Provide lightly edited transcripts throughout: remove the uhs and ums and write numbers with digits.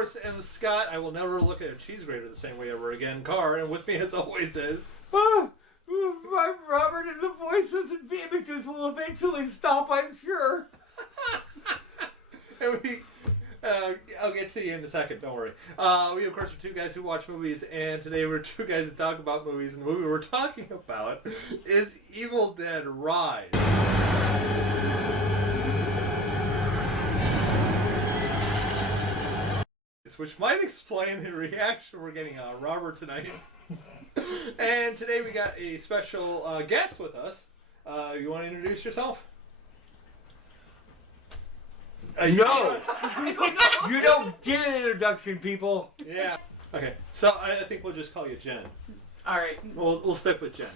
course, am Scott. I will never look at a cheese grater the same way ever again. Carr, and with me as always is... My Robert and the voices and the images will eventually stop, I'm sure. And I'll get to you in a second, don't worry. We, of course, are two guys who watch movies, and today we're two guys that talk about movies, and the movie we're talking about is Evil Dead Rise. Which might explain the reaction we're getting on Robert tonight. And today we got a special guest with us. You want to introduce yourself? No! You don't get an introduction, people. Yeah. Okay, so I think we'll just call you Jen. All right. We'll stick with Jen.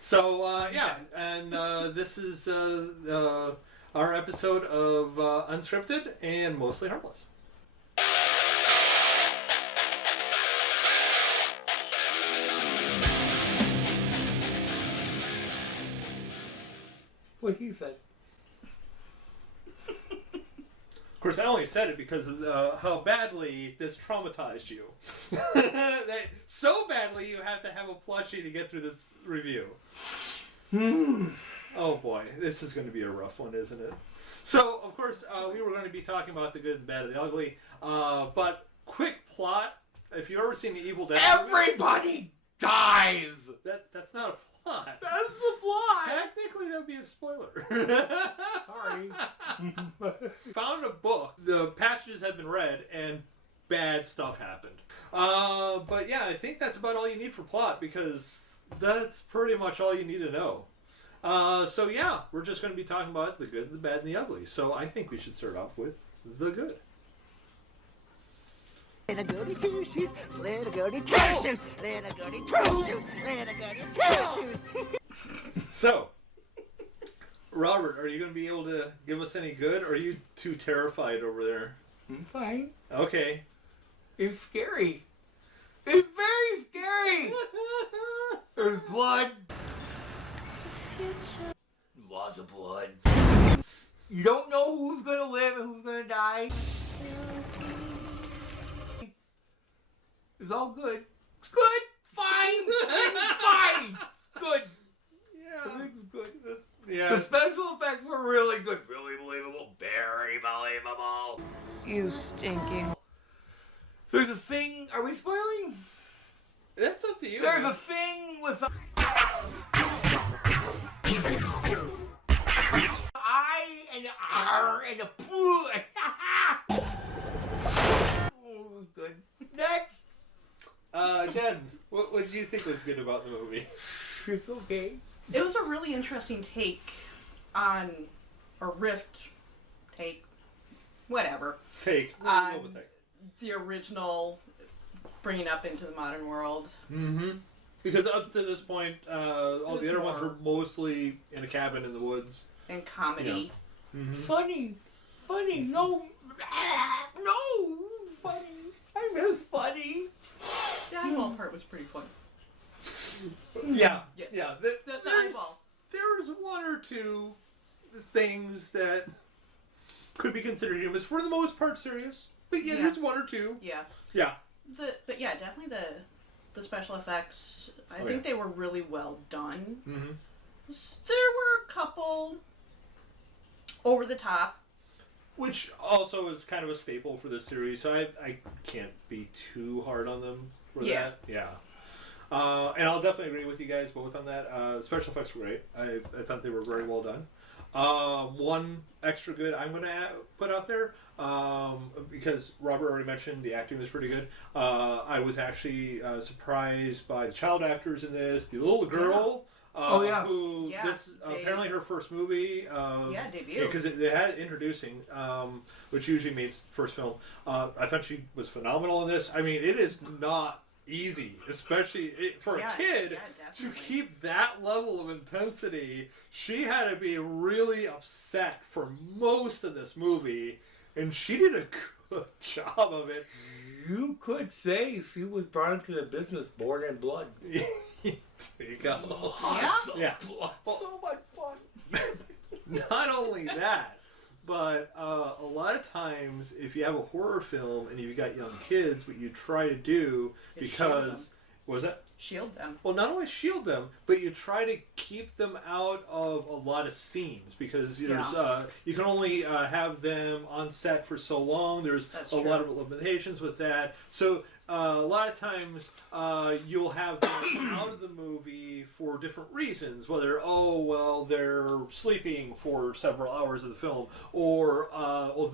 So, yeah, and this is our episode of Unscripted and Mostly Harmless. What he said. Of course, I only said it because of how badly this traumatized you. That so badly you have to have a plushie to get through this review. Oh boy, this is going to be a rough one, isn't it? So, of course, we were going to be talking about the good, the bad, and the ugly. But quick plot: if you've ever seen the Evil Dead, Everybody dies. That's not a plot. That's the plot. Technically, that would be a spoiler. Sorry. Found a book. The passages have been read, and bad stuff happened. But yeah, I think that's about all you need for plot, because that's pretty much all you need to know. So yeah, we're just going to be talking about the good, the bad, and the ugly. So I think we should start off with the good. Little goody two shoes, little goody two shoes, little goody two shoes, little goody two shoes. So, Robert, are you going to be able to give us any good, or are you too terrified over there? I'm fine. Okay. It's scary. It's very scary. There's blood. Lots of blood. You don't know who's gonna live and who's gonna die. It's all good. It's good. It's fine. It's fine. It's good. Yeah. Everything's good. The Yeah. special effects were really good. Really believable. Very believable. You stinking. There's a thing. Are we spoiling? That's up to you. There's a thing with a I and a R and a poo. Oh, good. Next. Jen, what did you think was good about the movie? It's okay. It was a really interesting take on, or take, whatever. Take. The original, bringing up into the modern world. Mm-hmm. Because up to this point, all the other ones were mostly in a cabin in the woods. And comedy. Yeah. Mm-hmm. Funny. No, funny. I miss funny. The eyeball part was pretty fun. Yeah. Yes. Yeah. The eyeball. There's one or two things that could be considered humorous. For the most part, serious. But yeah, there's one or two. Yeah. Yeah. But yeah, definitely the special effects. I think they were really well done. Mm-hmm. There were a couple over the top. Which also is kind of a staple for this series, so I can't be too hard on them for that. Yeah. And I'll definitely agree with you guys both on that. Special effects were great. I thought they were very well done. One extra good I'm going to put out there, because Robert already mentioned the acting was pretty good. I was actually surprised by the child actors in this. The little girl... who this apparently her first movie. Debut. Because they had introducing, which usually means first film. I thought she was phenomenal in this. I mean, it is not easy, especially for a kid to keep that level of intensity. She had to be really upset for most of this movie, and she did a good job of it. You could say she was brought into the business born in blood. There you go. Yeah. Yeah. Blood. So much fun. Not only that, But a lot of times, if you have a horror film and you've got young kids, what you try to do, Is shield them. because what was that? Shield them. Well, not only shield them, but you try to keep them out of a lot of scenes because there's you can only have them on set for so long. There's That's a true. lot of limitations with that. So a lot of times you'll have them out of the movie for different reasons, whether they're sleeping for several hours of the film, or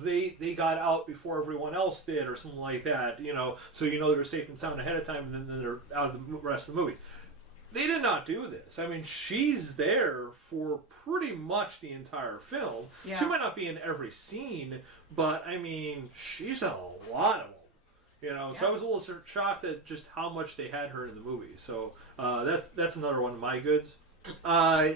they got out before everyone else did, or something like that. So they're safe and sound ahead of time, and then they're out of the rest of the movie. They did not do this. I mean, she's there for pretty much the entire film. Yeah. She might not be in every scene, but I mean, she's in a lot of them. So I was a little shocked at just how much they had her in the movie. So that's another one of my goods.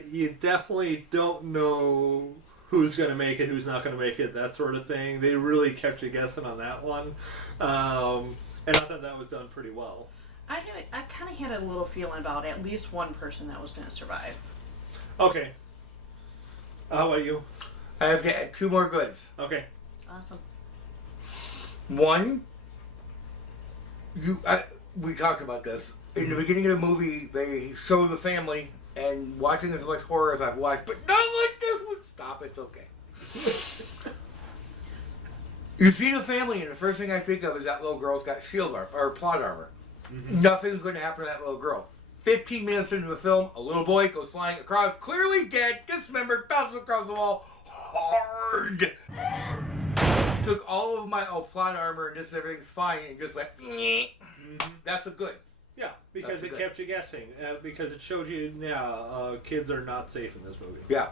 You definitely don't know who's going to make it, who's not going to make it, that sort of thing. They really kept you guessing on that one. And I thought that was done pretty well. I kind of had a little feeling about at least one person that was going to survive. Okay. How about you? I have to add 2 more goods. Okay. Awesome. One, we talked about this. In the beginning of the movie, they show the family, and watching as much horror as I've watched, but not like this one. Stop, it's okay. You see the family, and the first thing I think of is that little girl's got shield armor, or plot armor. Mm-hmm. Nothing's going to happen to that little girl. 15 minutes into the film, a little boy goes flying across, clearly dead, dismembered, bounces across the wall, hard. Took all of my plot armor and just everything's fine, and just went, That's a good. Yeah, because That's it good. kept you guessing. Because it showed you, kids are not safe in this movie. Yeah.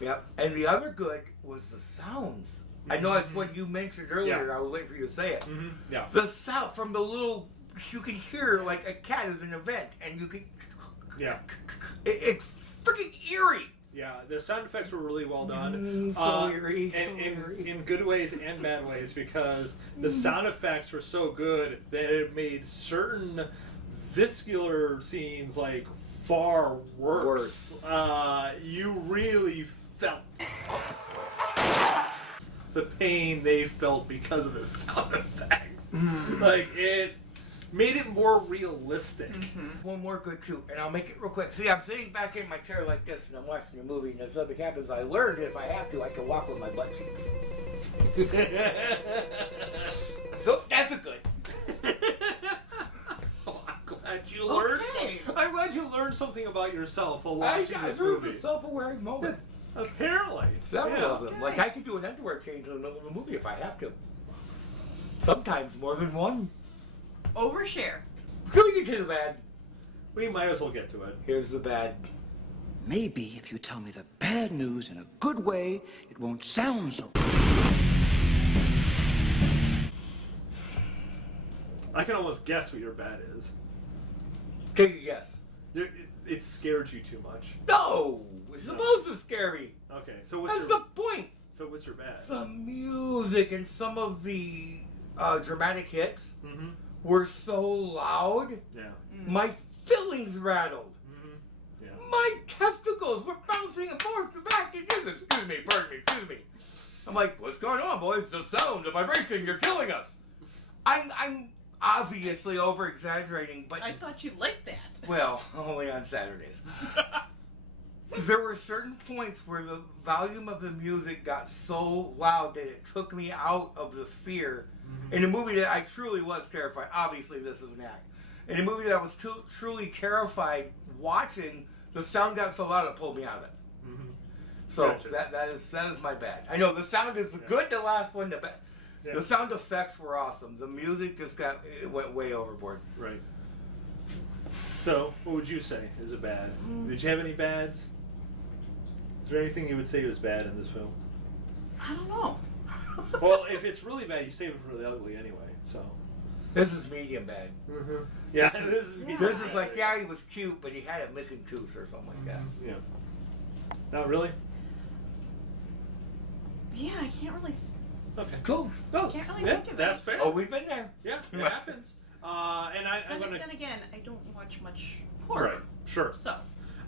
Yep. And the other good was the sounds. I know that's what you mentioned earlier. Yeah. I was waiting for you to say it. Mm-hmm. Yeah. The sound from the little, you can hear like a cat is an event, and you can. Yeah. It's freaking eerie. Yeah, the sound effects were really well done. So eerie. In good ways and bad ways, because the sound effects were so good that it made certain viscular scenes like far worse. You really felt the pain they felt because of the sound effects. Like, it made it more realistic. One more good too, and I'll make it real quick. See, I'm sitting back in my chair like this, and I'm watching a movie, and if something happens, I learned if I have to, I can walk with my butt cheeks. So that's a good. Glad you learned. Okay. I'm glad you learned something about yourself while I watching this there was movie. a self-aware moment. Apparently, Several of them. Okay. Like I could do an underwear change in the middle of a movie if I have to. Sometimes more than one. Overshare. Can we get to the bad? We might as well get to it. Here's the bad. Maybe if you tell me the bad news in a good way, it won't sound so. I can almost guess what your bad is. Take a guess. It scared you too much. No! It's No. supposed to scare me. Okay, so what's That's your the point. so what's your bad? The music and some of the dramatic hits Mm-hmm. were so loud, Yeah. my feelings rattled. Mm-hmm. Yeah. My testicles were bouncing forth and back and forth. Excuse me, pardon me, excuse me. I'm like, what's going on, boys? The sound, the vibration, you're killing us. I'm obviously over exaggerating, but I thought you liked that. well, only on Saturdays. There were certain points where the volume of the music got so loud that it took me out of the fear. In a movie that I truly was terrified, obviously this is an act. In a movie that I was truly terrified watching, the sound got so loud it pulled me out of it. Mm-hmm. So Gotcha. that is my bad. I know the sound is good. The last one, Yeah. the sound effects were awesome. The music just went way overboard. Right. So, what would you say is a bad? Did you have any bads? Is there anything you would say was bad in this film? I don't know. Well, if it's really bad, you save it for the ugly anyway. So. This is medium bad. Mm-hmm. Yeah. This is. Yeah. This is like, yeah, he was cute, but he had a missing tooth or something like that. Yeah. Not really. Yeah, I can't really. Okay. Cool. No, Can't really yeah, think of that's it. fair. Oh, we've been there. Yeah, it happens. And I'm gonna. Then again, I don't watch much horror. Right. Sure. So.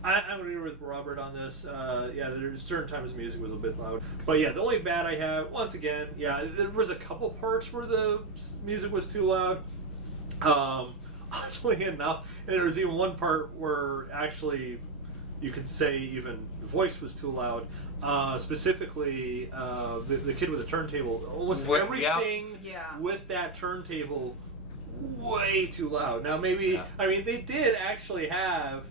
I'm agree with Robert on this. Yeah, there's certain times the music was a bit loud. But yeah, the only bad I have, once again, yeah, there was a couple parts where the music was too loud. Oddly enough, and there was even one part where actually you could say even the voice was too loud. Specifically, the kid with the turntable, almost everything Yeah. with that turntable way too loud. Now maybe, I mean, they did actually have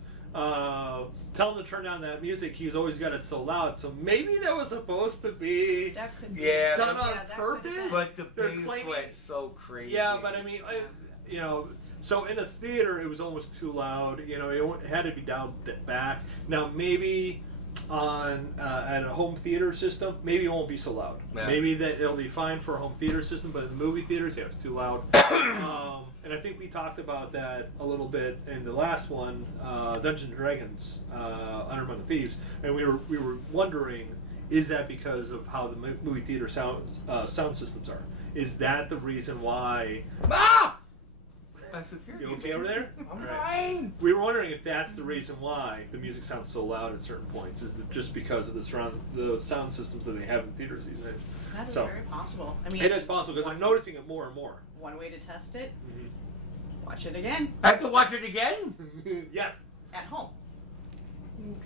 tell him to turn down that music. He's always got it so loud. So maybe that was supposed to be That could be. Yeah, done on that could have been. purpose. But the They're bass claiming- went so crazy. Yeah, but I mean, you know, so in a theater it was almost too loud. You know, it had to be down back. Now maybe on at a home theater system, maybe it won't be so loud. Yeah. Maybe that it'll be fine for a home theater system, but in the movie theaters, yeah, it's too loud. And I think we talked about that a little bit in the last one, Dungeons and Dragons, Under Among the Thieves, and we were wondering, is that because of how the movie theater sound systems are? Is that the reason why? Ah! That's You okay over there? I'm All right. fine. We were wondering if that's the reason why the music sounds so loud at certain points. Is it just because of the sound systems that they have in theaters these days? That is So- very possible. I mean, It is possible because I'm noticing it more and more. one way to test it, watch it again I have to watch it again? Yes. at home.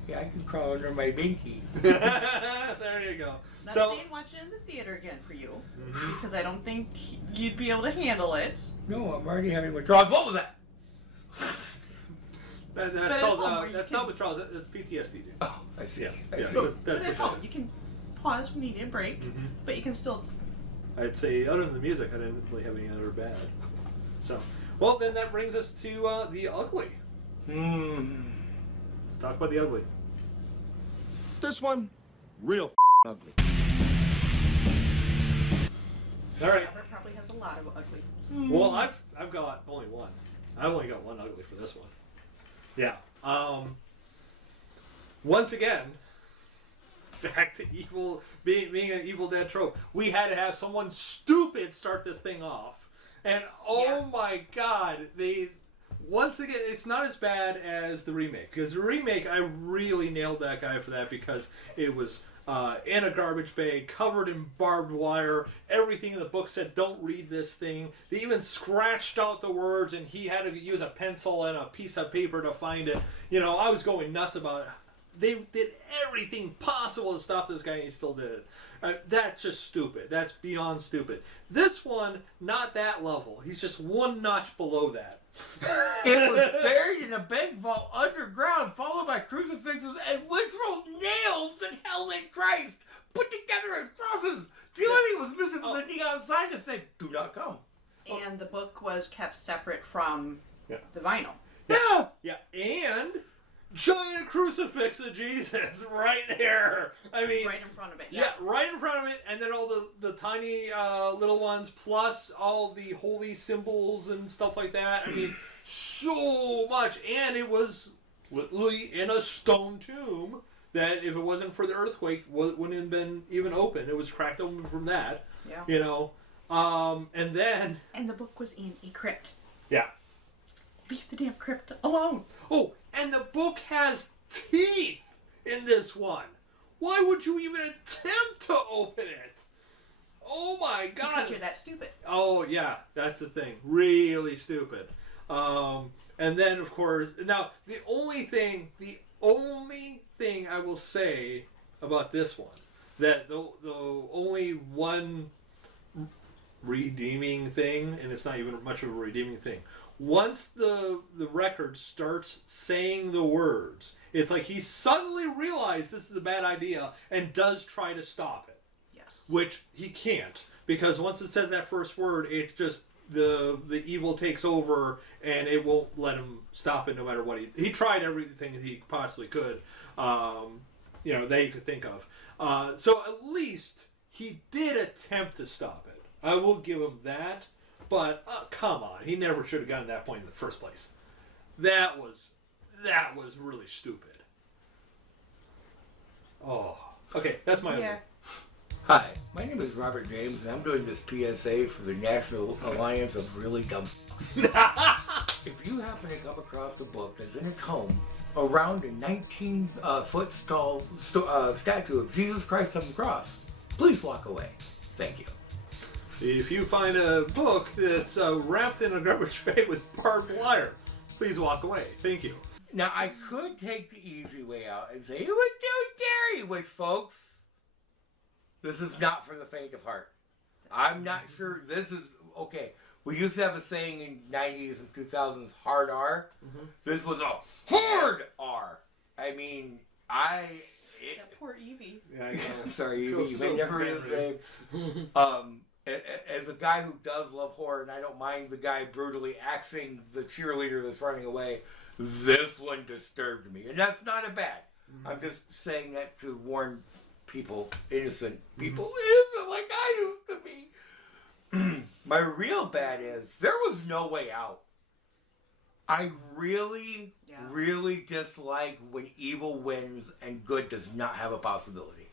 Okay, I can crawl under my binky. There you go. Not So saying watch it in the theater again for you, because I don't think you'd be able to handle it. No, I'm already having withdrawals. What was that? that's But at called home where you that's can- not withdrawals. That's PTSD. Dude. Oh, I see. Yeah, I yeah. see. But that's But at what home, you can pause when you need a break, but you can still. I'd say other than the music, I didn't really have any other bad. So, well, then that brings us to the ugly. Let's talk about the ugly. This one, real ugly. All right. Robert probably has a lot of ugly. Well, I've got only one. I've only got one ugly for this one. Yeah. Once again, back to evil being an Evil Dead trope. We had to have someone stupid start this thing off, and Yeah. my God, they. Once again, it's not as bad as the remake. Because the remake, I really nailed that guy for that because it was in a garbage bag, covered in barbed wire. Everything in the book said, don't read this thing. They even scratched out the words, and he had to use a pencil and a piece of paper to find it. You know, I was going nuts about it. They did everything possible to stop this guy, and he still did it. That's just stupid. That's beyond stupid. This one, not that level. He's just one notch below that. It was buried in a bank vault underground, followed by crucifixes and literal nails that held in Christ, put together as crosses. The only thing was missing was a neon sign to say, "Do not come." And the book was kept separate from Yeah. the vinyl. Yeah. Yeah, and giant crucifix of Jesus right there. I mean, Right in front of it. yeah, right in front of it, and then all the tiny little ones, plus all the holy symbols and stuff like that. I mean, so much, and it was literally in a stone tomb that, if it wasn't for the earthquake, wouldn't have been even open. It was cracked open from that. Yeah. You know, and then And the book was in a crypt. yeah. Leave the damn crypt alone. Oh, and the book has teeth in this one. Why would you even attempt to open it? Oh my God. Because you're that stupid. Oh yeah, that's the thing. Really stupid. And then of course, now the only thing I will say about this one, that the only one redeeming thing, and it's not even much of a redeeming thing. Once the record starts saying the words, it's like he suddenly realized this is a bad idea and does try to stop it. Yes. Which he can't, because once it says that first word, it just the evil takes over and it won't let him stop it no matter what he tried everything that he possibly could, that he could think of. So at least he did attempt to stop it. I will give him that, but come on, he never should have gotten to that point in the first place. That was really stupid. Oh, okay, that's my Yeah. opinion. Hi, my name is Robert James, and I'm doing this PSA for the National Alliance of Really Dumb Fucks. If you happen to come across a book that's in a tome around a 19-foot tall statue of Jesus Christ on the cross, please walk away. Thank you. If you find a book that's wrapped in a garbage bag with barbed wire, please walk away. Thank you. Now, I could take the easy way out and say, it was too scary, which, folks, this is not for the faint of heart. I'm not sure this is, okay, we used to have a saying in 90s and 2000s, hard R. This was a hard R. I mean, That poor Evie. Yeah, I know. sorry, you Feels may so never hear bad, the same. As a guy who does love horror, and I don't mind the guy brutally axing the cheerleader that's running away, this one disturbed me. And that's not a bad. I'm just saying that to warn people, innocent people, innocent like I used to be. My real bad is, there was no way out. I really, really dislike when evil wins and good does not have a possibility.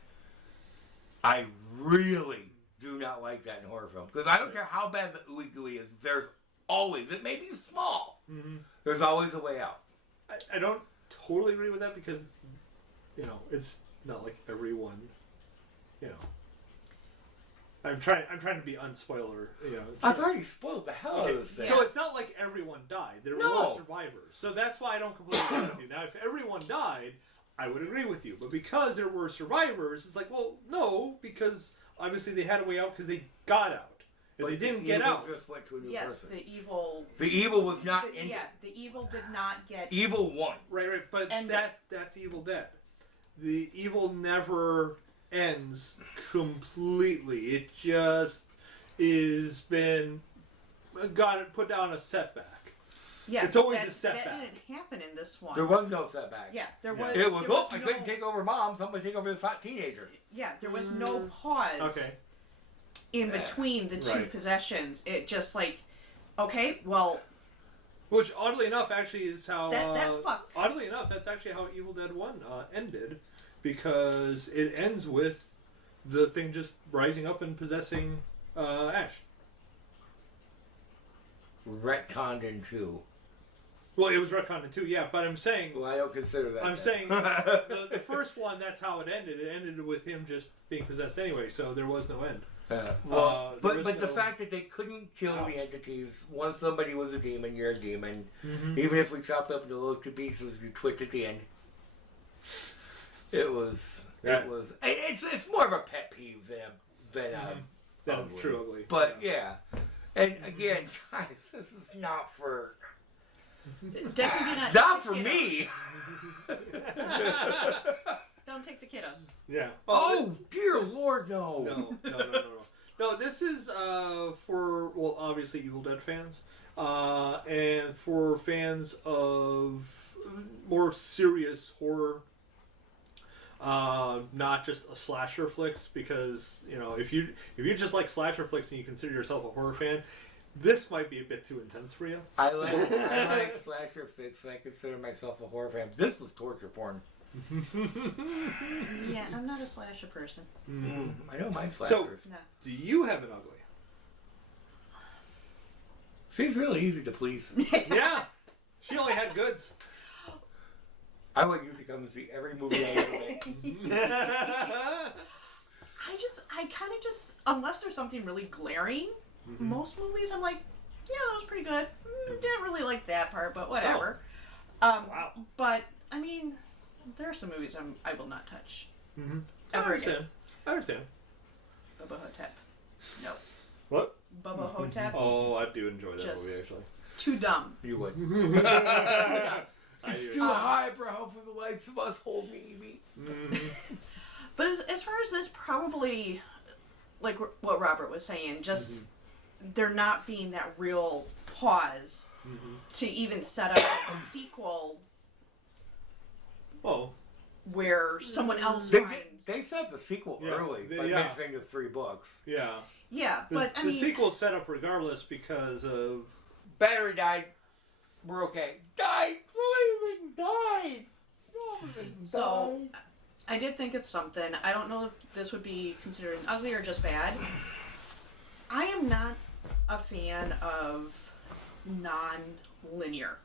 I really do not like that in horror film. Because I don't care how bad the ooey gooey is, there's always, it may be small, there's always a way out. I don't totally agree with that because, it's not like everyone, I'm trying to be unspoiler, I've already spoiled the hell out of this thing. So it's not like everyone died. There No. were survivors. So that's why I don't completely agree with you. Now, if everyone died, I would agree with you. But because there were survivors, it's like, well, no, because obviously they had a way out because they got out. If But they didn't the get evil out. just went to a new Yes, person. the evil. The evil was not in. The evil did not get. Evil won. Right, but And that's Evil Dead. The evil never ends completely. It just is got it put down a setback. Yeah, It's always that, a setback. That didn't happen in this one. There was no setback. Yeah, there Yeah. was. It was, there oh, I no, couldn't take over mom, somebody take over this hot teenager. Yeah, there was no pause. Okay. In between the two Right. possessions, it just like, okay, well, Which oddly enough, actually, is how. That fuck. Oddly enough, that's actually how Evil Dead 1 ended, because it ends with the thing just rising up and possessing Ash. Retconned in two. Well, it was retconned too, yeah. But I'm saying, Well, I don't consider that. I'm then. saying the first one. That's how it ended. It ended with him just being possessed anyway, so there was no end. Well, there but is the no- fact that they couldn't kill Ouch. the entities, once somebody was a demon, you're a demon. Mm-hmm. Even if we chopped up into those two pieces, you twitch at the end. It was. Yeah. It was. It's more of a pet peeve than Then ugly. true ugly. But yeah, and again, guys, this is not for. definitely do not. Not take for the me. kiddos. Don't take the kiddos. Yeah. Oh dear Lord, no. No. No, this is for, well, obviously Evil Dead fans, and for fans of more serious horror, not just a slasher flicks. Because if you just like slasher flicks and you consider yourself a horror fan, this might be a bit too intense for you. I like slasher flicks. And I consider myself a horror fan. This was torture porn. Yeah, I'm not a slasher person. I don't mind So, slashers. No. do you have an ugly? She's really easy to please. Yeah, she only had goods. I want you to come and see every movie I ever make. I kind of just, unless there's something really glaring, most movies I'm like, yeah, that was pretty good. Didn't really like that part, but whatever. Wow. But I mean, there are some movies I will not touch I ever again. understand. I understand. Bubba Hotep. No. What? Bubba Hotep. Oh, I do enjoy that Just- movie actually. Too dumb. You would. Too dumb. It's too highbrow for the likes of us, hold me, Evie. But as far as this, probably, like what Robert was saying, just there not being that real pause to even set up a sequel Well, where someone else They finds. set up the sequel Yeah, early by yeah. mentioning the 3 books. yeah. Yeah, The, but I the mean, sequel's set up regardless because of. Battery died. We're okay. Died. Flaming died. so I did think it's something. I don't know if this would be considered ugly or just bad. I am not a fan of non-linear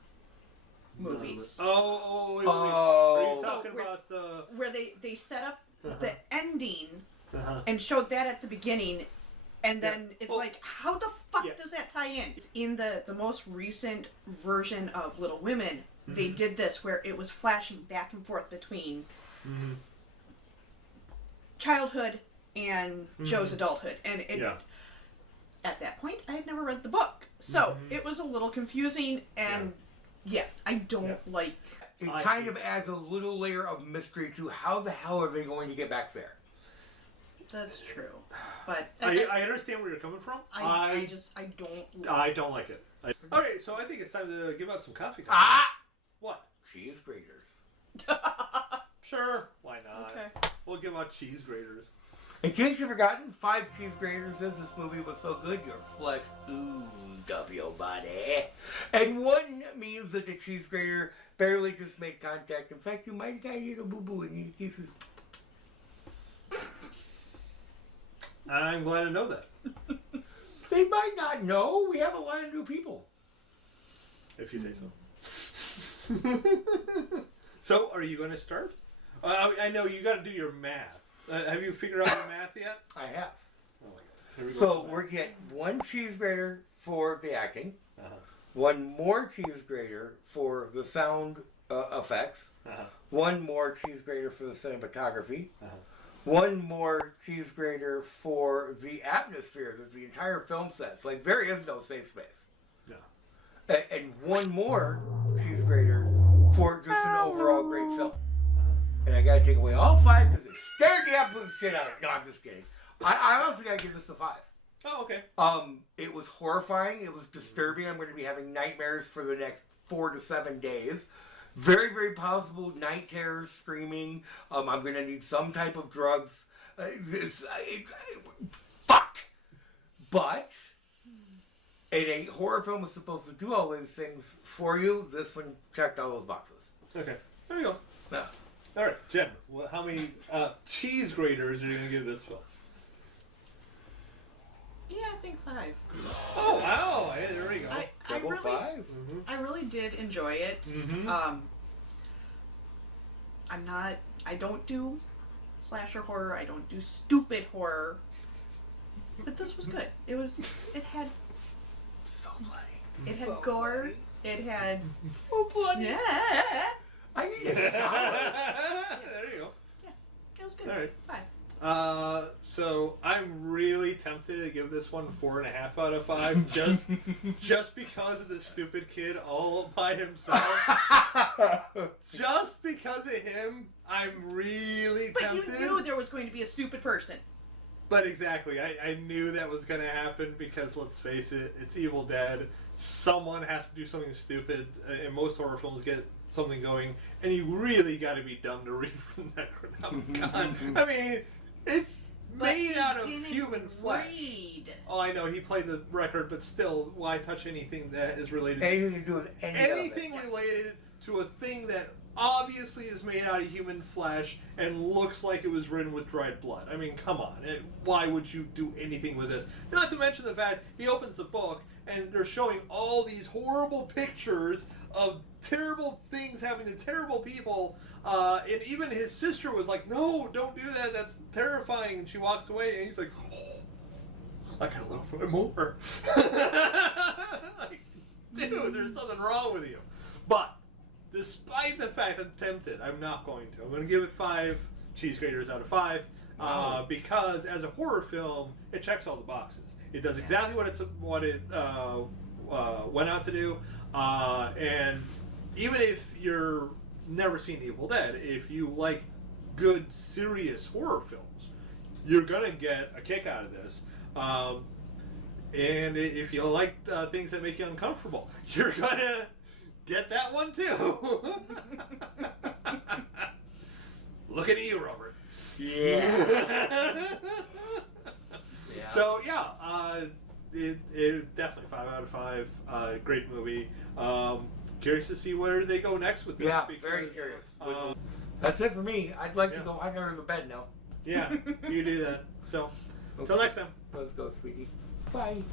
movies. Wait. Oh. Are you So talking we're- about the? Where they set up the ending Uh-huh. and showed that at the beginning, and then it's Well, like, how the fuck yeah. does that tie in? In the most recent version of Little Women, they did this where it was flashing back and forth between childhood and Joe's adulthood, and it. Yeah. At that point, I had never read the book, so it was a little confusing, and yeah, I don't like. It kind of adds a little layer of mystery to how the hell are they going to get back there? That's true, but I understand where you're coming from. I don't. I don't like it. Okay, so I think it's time to give out some coffee. Ah! What? Cheese graters. Sure. Why not? Okay. We'll give out cheese graters. In case you've forgotten, 5 cheese graters says this movie was so good your flesh oozed off your body. And 1 means that the cheese grater barely just made contact. In fact, you might have hit a boo-boo and you kisses. I'm glad to know that. They might not know. We have a lot of new people. If you say so. So, are you going to start? I know you got to do your math. Have you figured out your math yet? I have. Oh my God. Here we go. So we're getting 1 cheese grater for the acting, 1 more cheese grater for the sound effects, 1 more cheese grater for the cinematography, 1 more cheese grater for the atmosphere that the entire film sets. Like, there is no safe space. No. And 1 more cheese grater for just an overall great film. And I gotta take away all 5 because it scared the absolute shit out of me. No, I'm just kidding. I honestly gotta give this a 5. Oh, okay. It was horrifying. It was disturbing. I'm going to be having nightmares for the next 4 to 7 days. Very, very possible night terrors, screaming. I'm going to need some type of drugs. Fuck. But a horror film is supposed to do all these things for you. This one checked all those boxes. Okay. There you go. Yeah. All right, Jen. Well, how many cheese graters are you going to give this film? Yeah, I think 5. Oh wow! Hey, there we go. I Double really, 5. I really did enjoy it. I don't do slasher horror. I don't do stupid horror. But this was good. It had So bloody. it had gore. It had So bloody. yeah. I need a shower. There you go. It was good. All right. 5. So I'm really tempted to give this one 4.5 out of 5, just because of the stupid kid all by himself. Just because of him, I'm really But tempted. you knew there was going to be a stupid person. But exactly, I knew that was going to happen because let's face it, it's Evil Dead. Someone has to do something stupid, and most horror films get something going, and you really got to be dumb to read from Necronomicon. I mean, it's made out of human flesh. Read. Oh, I know, he played the record, but still, why touch anything that is related to Anything to do with anything Yes. related to a thing that obviously is made out of human flesh and looks like it was written with dried blood. I mean, come on. Why would you do anything with this? Not to mention the fact he opens the book and they're showing all these horrible pictures of terrible things happening to terrible people. And even his sister was like, no, don't do that. That's terrifying. And she walks away and he's like, oh, I got a little bit more. Like, dude, there's something wrong with you. But despite the fact I'm tempted, I'm not going to. I'm going to give it 5 cheese graters out of 5 because as a horror film, it checks all the boxes. It does exactly what it went out to do, and even if you're never seen Evil Dead, if you like good, serious horror films, you're gonna get a kick out of this. And if you like things that make you uncomfortable, you're gonna get that one too. Look at you, Robert. Yeah. So yeah, it definitely 5 out of 5. Great movie. Curious to see where they go next with this. Yeah, because, very curious. Um, That's it for me. I'd like to Yeah. go hide under the bed now. yeah, you do that. So, Okay. till next time. Let's go, sweetie. Bye.